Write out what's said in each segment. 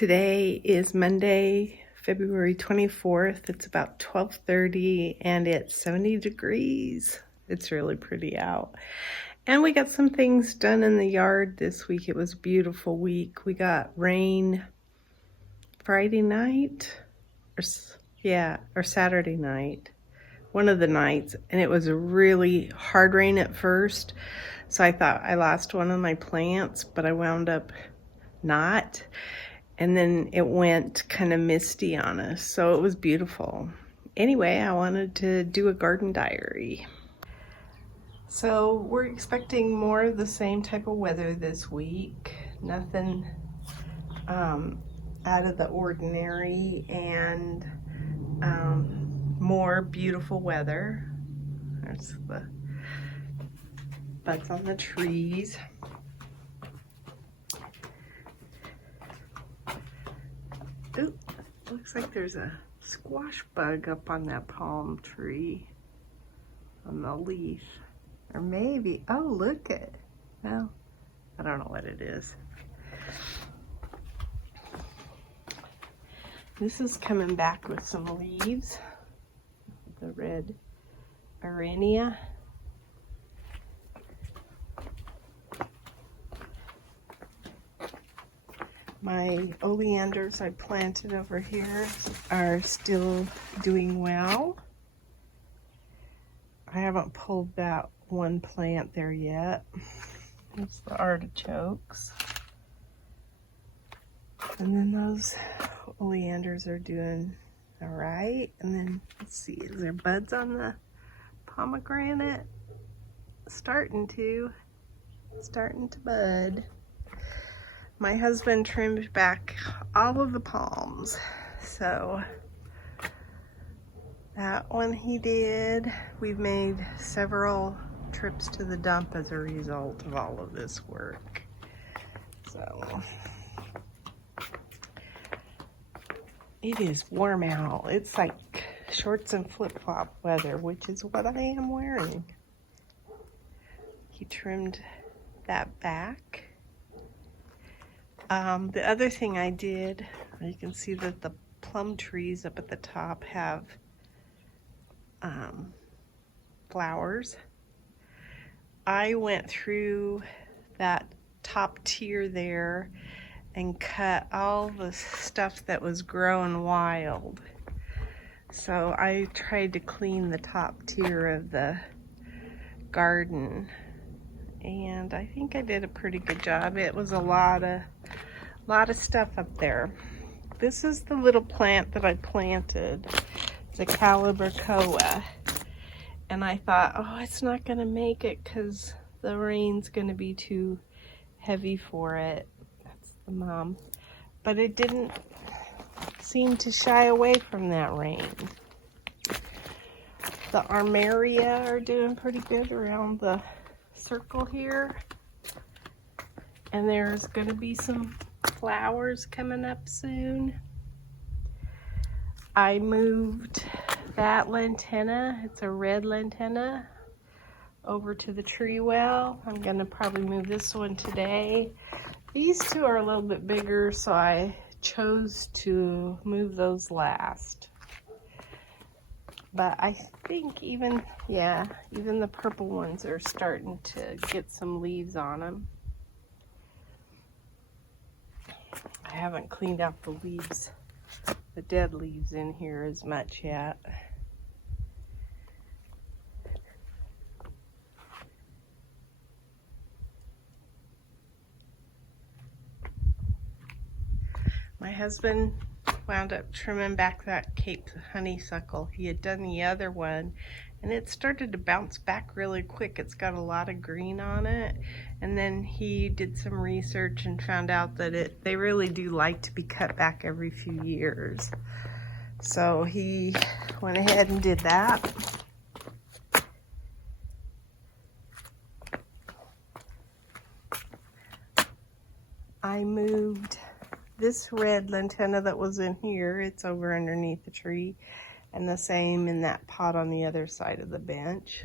Today is Monday, February 24th. It's about 12:30 and it's 70 degrees. It's really pretty out. And we got some things done in the yard this week. It was a beautiful week. We got rain Friday night, or Saturday night, one of the nights, and it was a really hard rain at first. So I thought I lost one of my plants, but I wound up not. And then it went kind of misty on us, so it was beautiful. Anyway, I wanted to do a garden diary. So we're expecting more of the same type of weather this week. Nothing out of the ordinary, and more beautiful weather. There's the buds on the trees. Ooh, looks like there's a squash bug up on that palm tree on the leaf. Or maybe, oh, look it. Well, I don't know what it is. This is coming back with some leaves. The red Arania. My oleanders I planted over here are still doing well. I haven't pulled that one plant there yet. It's the artichokes. And then those oleanders are doing all right. And then, let's see, is there buds on the pomegranate? Starting to bud. My husband trimmed back all of the palms, so that one he did. We've made several trips to the dump as a result of all of this work. So it is warm out. It's like shorts and flip-flop weather, which is what I am wearing. He trimmed that back. The other thing I did, you can see that the plum trees up at the top have flowers. I went through that top tier there and cut all the stuff that was growing wild. So I tried to clean the top tier of the garden, and I think I did a pretty good job. It was a lot of stuff up there. This is the little plant that I planted, the Calibrachoa, and I thought, oh, it's not gonna make it because the rain's gonna be too heavy for it. That's the mom. But it didn't seem to shy away from that rain. The Armeria are doing pretty good around the circle here, and there's gonna be some flowers coming up soon. I moved that lantana, it's a red lantana, over to the tree well. I'm gonna probably move this one today. These two are a little bit bigger, so I chose to move those last. But I think even the purple ones are starting to get some leaves on them. I haven't cleaned out the leaves, the dead leaves in here as much yet. My husband wound up trimming back that Cape honeysuckle. He had done the other one, and it started to bounce back really quick. It's got a lot of green on it. And then he did some research and found out that they really do like to be cut back every few years. So he went ahead and did that. I moved this red lantana that was in here. It's over underneath the tree, and the same in that pot on the other side of the bench.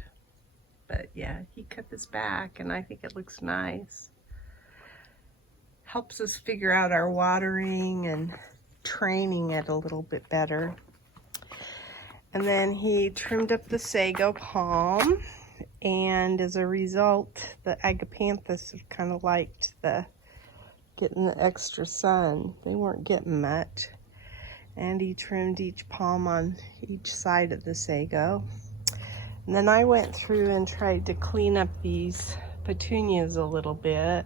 But yeah, he cut this back, and I think it looks nice. helps us figure out our watering and training it a little bit better. And then he trimmed up the sago palm, and as a result, the agapanthus have kind of liked getting the extra sun. They weren't getting much. And he trimmed each palm on each side of the sago. And then I went through and tried to clean up these petunias a little bit.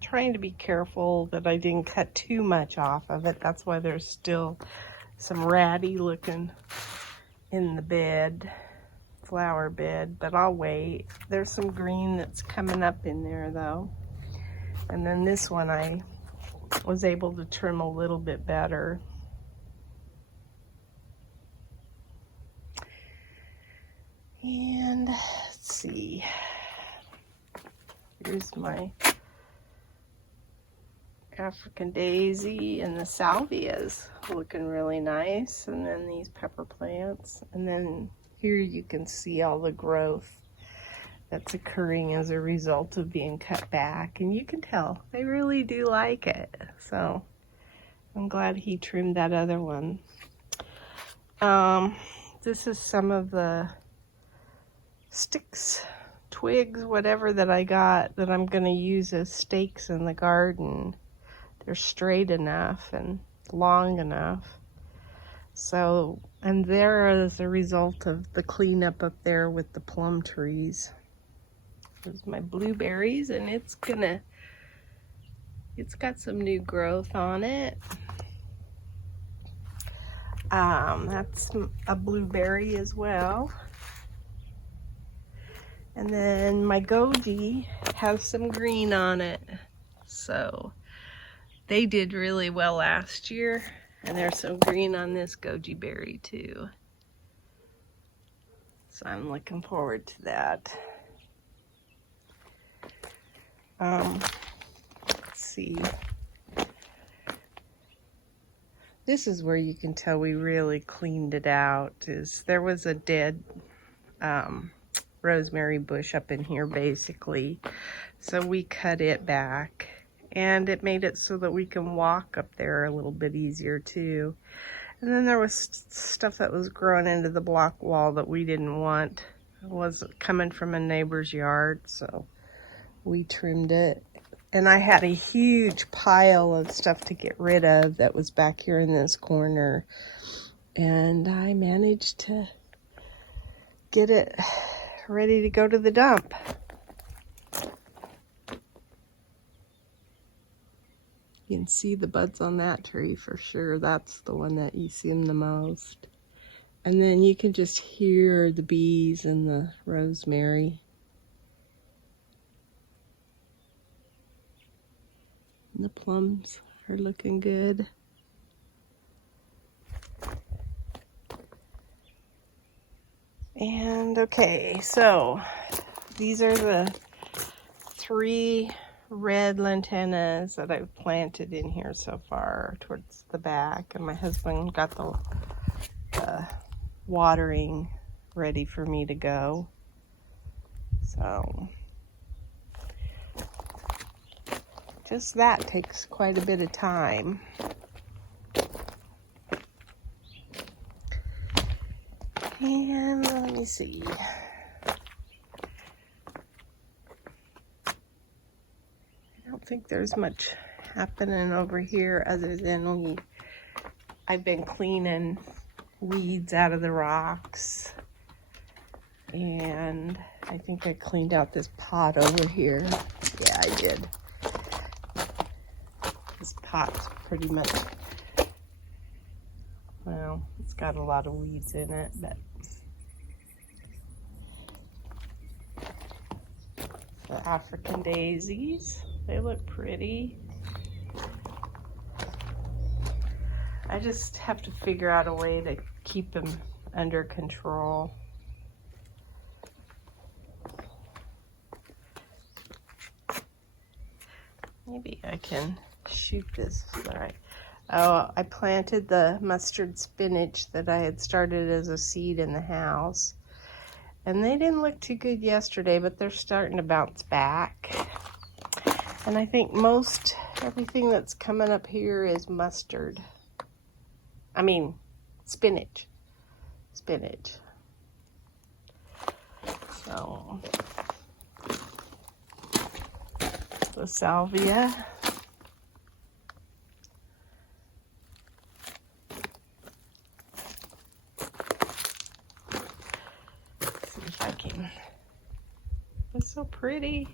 Trying to be careful that I didn't cut too much off of it. That's why there's still some ratty looking in the bed, flower bed, but I'll wait. There's some green that's coming up in there though. And then this one I was able to trim a little bit better. And let's see, here's my African daisy, and the salvia's looking really nice, and then these pepper plants, and then here you can see all the growth that's occurring as a result of being cut back, and you can tell they really do like it. So I'm glad he trimmed that other one. This is some of the sticks, twigs, whatever that I got that I'm going to use as stakes in the garden. They're straight enough and long enough. So, and there as a result of the cleanup up there with the plum trees. There's my blueberries, and it's got some new growth on it. That's a blueberry as well. And then my goji has some green on it. So they did really well last year, and there's some green on this goji berry too. So I'm looking forward to that. Let's see. This is where you can tell we really cleaned it out. There was a dead rosemary bush up in here basically. So we cut it back, and it made it so that we can walk up there a little bit easier too. And then there was stuff that was growing into the block wall that we didn't want. It was coming from a neighbor's yard, so we trimmed it. And I had a huge pile of stuff to get rid of that was back here in this corner. And I managed to get it ready to go to the dump. You can see the buds on that tree for sure. That's the one that you see them the most. And then you can just hear the bees and the rosemary. And the plums are looking good. And okay, so these are the 3 red lantanas that I've planted in here so far towards the back, and my husband got the watering ready for me to go. So just that takes quite a bit of time. And let me see. I don't think there's much happening over here other than I've been cleaning weeds out of the rocks. And I think I cleaned out this pot over here. Yeah, I did. This pot's pretty much, well, it's got a lot of weeds in it, but the African daisies, they look pretty. I just have to figure out a way to keep them under control. Maybe I can shoot this right. Oh, I planted the mustard spinach that I had started as a seed in the house. And they didn't look too good yesterday, but they're starting to bounce back. And I think everything that's coming up here is mustard. I mean, spinach. Spinach. So, the salvia. Let's see if I can. It's so pretty.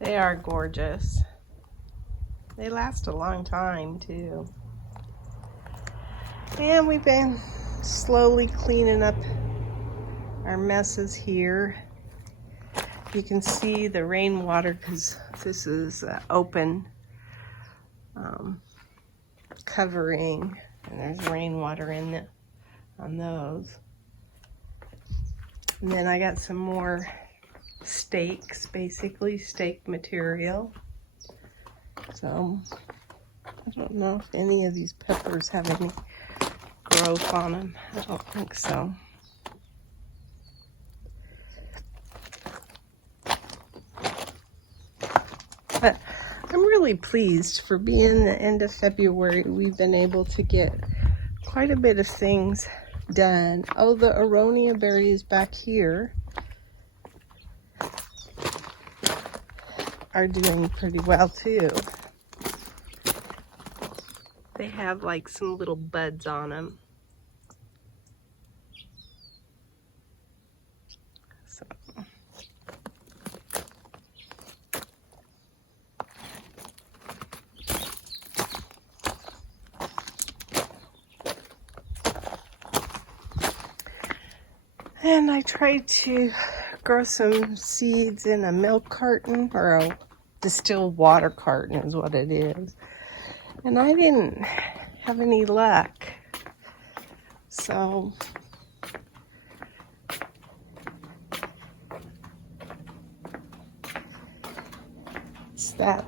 They are gorgeous. They last a long time too. And we've been slowly cleaning up our messes here. You can see the rainwater because this is open covering, and there's rainwater in it on those. And then I got some more stakes, basically stake material. So I don't know if any of these peppers have any growth on them. I don't think so. But I'm really pleased for being the end of February. We've been able to get quite a bit of things done. Oh, the aronia berries back here are doing pretty well too. They have like some little buds on them. So. And I tried to grow some seeds in a milk carton, or a distilled water carton is what it is. And I didn't have any luck. So it's that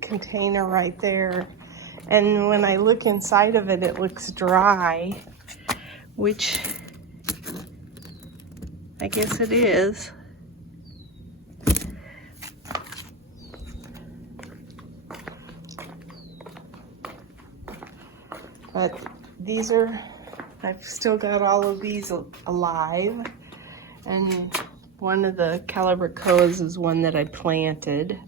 container right there. And when I look inside of it, it looks dry, which I guess it is. But these are, I've still got all of these alive. And one of the calabricoas is one that I planted.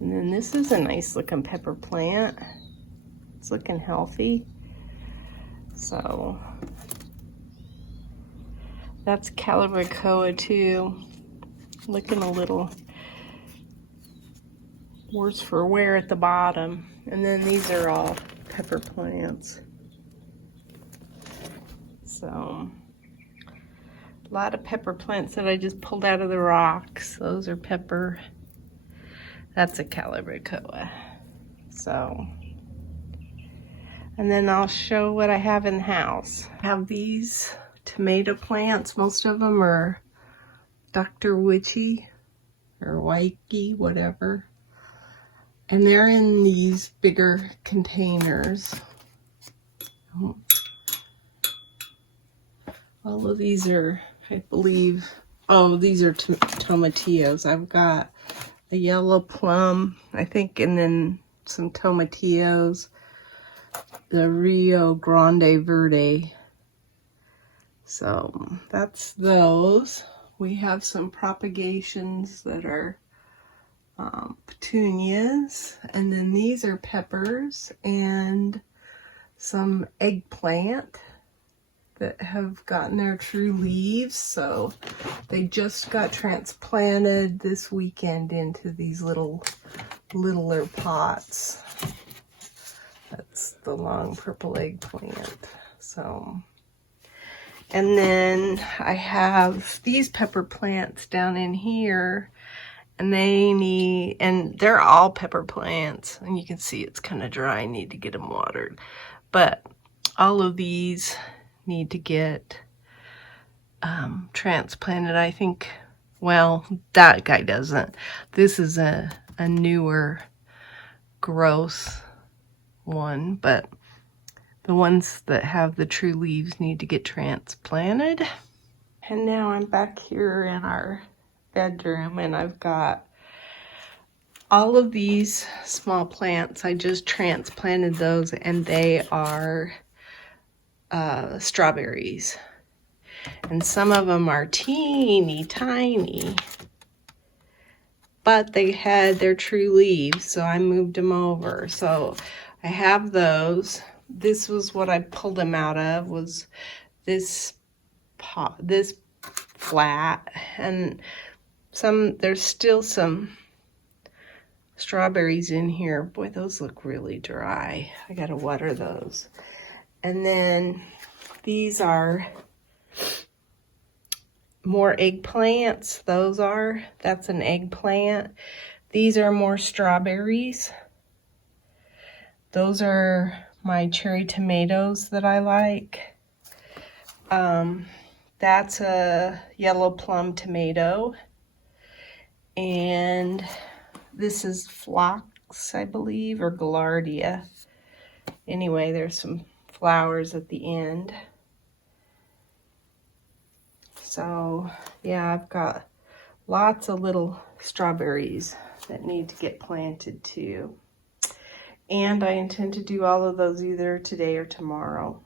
And then this is a nice looking pepper plant. It's looking healthy. So that's calabricoa too. Looking a little worse for wear at the bottom. And then these are all pepper plants. So a lot of pepper plants that I just pulled out of the rocks. Those are pepper. That's a calabricoa. So, and then I'll show what I have in the house. I have these tomato plants. Most of them are Dr. Witchy or Waikiki, whatever. And they're in these bigger containers. All of these are, I believe, oh, these are tomatillos. I've got a yellow plum, I think, and then some tomatillos. The Rio Grande Verde. So that's those. We have some propagations that are petunias, and then these are peppers and some eggplant that have gotten their true leaves. So they just got transplanted this weekend into these littler pots. That's the long purple eggplant. So, and then I have these pepper plants down in here, and they're all pepper plants, and you can see it's kind of dry. I need to get them watered, but all of these need to get transplanted. I think, well, that guy doesn't. This is a newer growth one, but the ones that have the true leaves need to get transplanted. And now I'm back here in our bedroom, and I've got all of these small plants, I just transplanted those, and they are strawberries. And some of them are teeny tiny, but they had their true leaves, so I moved them over. So I have those. This was what I pulled them out of, was this pot, this flat, and there's still some strawberries in here. Boy, those look really dry. I gotta water those. And then these are more eggplants. That's an eggplant. These are more strawberries. Those are my cherry tomatoes that I like. That's a yellow plum tomato. And this is phlox, I believe, or gaillardia. Anyway, there's some flowers at the end. So yeah, I've got lots of little strawberries that need to get planted too. And I intend to do all of those either today or tomorrow.